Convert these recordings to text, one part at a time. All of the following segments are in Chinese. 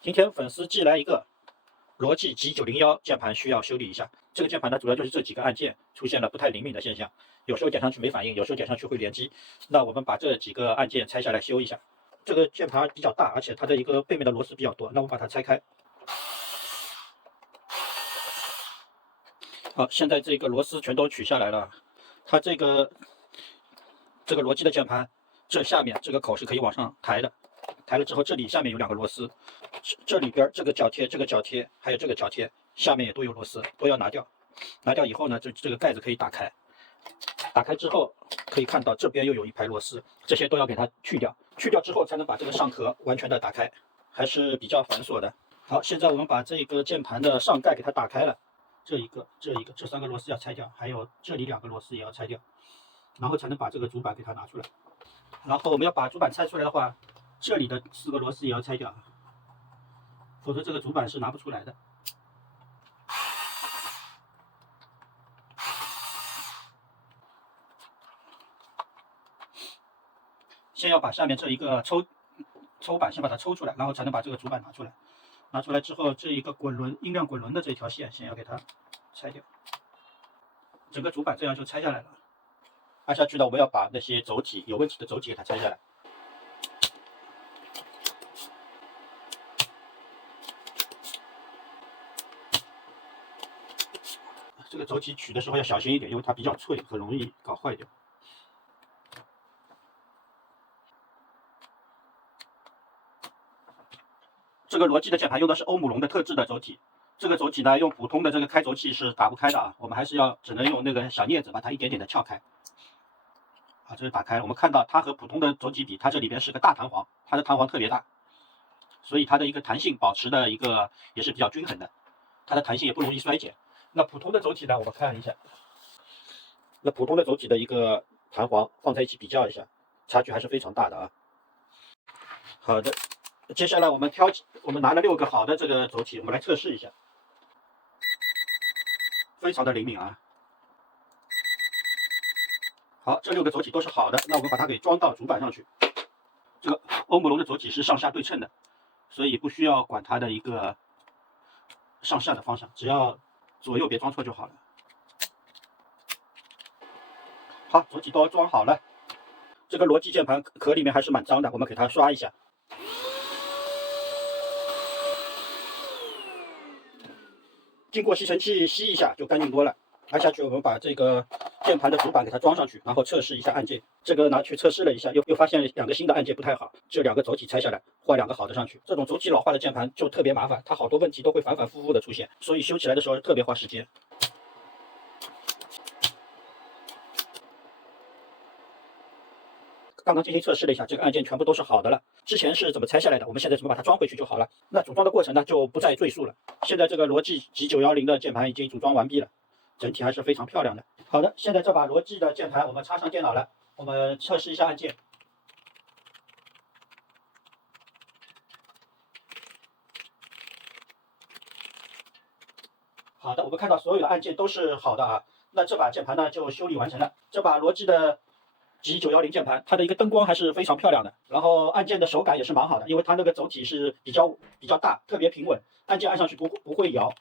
今天粉丝寄来一个罗技 G901键盘，需要修理一下。这个键盘呢，主要就是这几个按键出现了不太灵敏的现象，有时候点上去没反应，有时候点上去会连击。那我们把这几个按键拆下来修一下。这个键盘比较大，而且它的一个背面的螺丝比较多，那我把它拆开。好，现在这个螺丝全都取下来了。它这个罗技的键盘，这下面这个口是可以往上抬的，抬了之后，这里下面有2个螺丝，这里边这个脚贴、这个脚贴还有这个脚贴下面也都有螺丝，都要拿掉。拿掉以后呢，这个盖子可以打开。打开之后可以看到这边又有一排螺丝，这些都要给它去掉。去掉之后才能把这个上壳完全的打开，还是比较繁琐的。好，现在我们把这个键盘的上盖给它打开了。这3个螺丝要拆掉，还有这里2个螺丝也要拆掉，然后才能把这个主板给它拿出来。然后我们要把主板拆出来的话，这里的4个螺丝也要拆掉，否则这个主板是拿不出来的。先要把下面这一个抽板先把它抽出来，然后才能把这个主板拿出来。拿出来之后，这一个音量滚轮的这条线先要给它拆掉，整个主板这样就拆下来了。按下去呢，我们要把那些轴体有问题的轴体给它拆下来。这个轴体取的时候要小心一点，因为它比较脆，很容易搞坏掉。这个罗技的键盘用的是欧姆龙的特制的轴体，这个轴体呢，用普通的这个开轴器是打不开的啊，我们还是只能用那个小镊子把它一点点的撬开。啊，这是打开，我们看到它和普通的轴体比，它这里边是个大弹簧，它的弹簧特别大，所以它的一个弹性保持的一个也是比较均衡的，它的弹性也不容易衰减。那普通的轴体呢，我们看一下，那普通的轴体的一个弹簧放在一起比较一下，差距还是非常大的啊。好的。接下来我们拿了6个好的这个轴体，我们来测试一下，非常的灵敏啊。好，这6个轴体都是好的，那我们把它给装到主板上去。这个欧姆龙的轴体是上下对称的，所以不需要管它的一个上下的方向，只要左右别装错就好了。好，轴体都装好了。这个罗技键盘壳里面还是蛮脏的，我们给它刷一下。经过吸尘器吸一下就干净多了。按下去，我们把这个键盘的主板给它装上去，然后测试一下按键。这个拿去测试了一下，又发现2个新的按键不太好，这2个轴体拆下来，换2个好的上去。这种轴体老化的键盘就特别麻烦，它好多问题都会反反复复的出现，所以修起来的时候特别花时间。刚刚进行测试了一下，这个按键全部都是好的了。之前是怎么拆下来的，我们现在怎么把它装回去就好了。那组装的过程呢，就不再赘述了。现在这个罗技 G910的键盘已经组装完毕了，整体还是非常漂亮的。好的，现在这把罗技的键盘我们插上电脑了，我们测试一下按键。好的，我们看到所有的按键都是好的啊。那这把键盘呢就修理完成了。这把罗技的G910键盘，它的一个灯光还是非常漂亮的，然后按键的手感也是蛮好的，因为它那个轴体是比较大，特别平稳，按键按上去不会摇，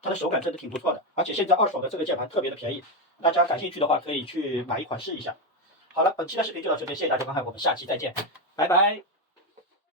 它的手感真的挺不错的。而且现在二手的这个键盘特别的便宜，大家感兴趣的话可以去买一款试一下。好了，本期的视频就到这边，谢谢大家观看，我们下期再见，拜拜。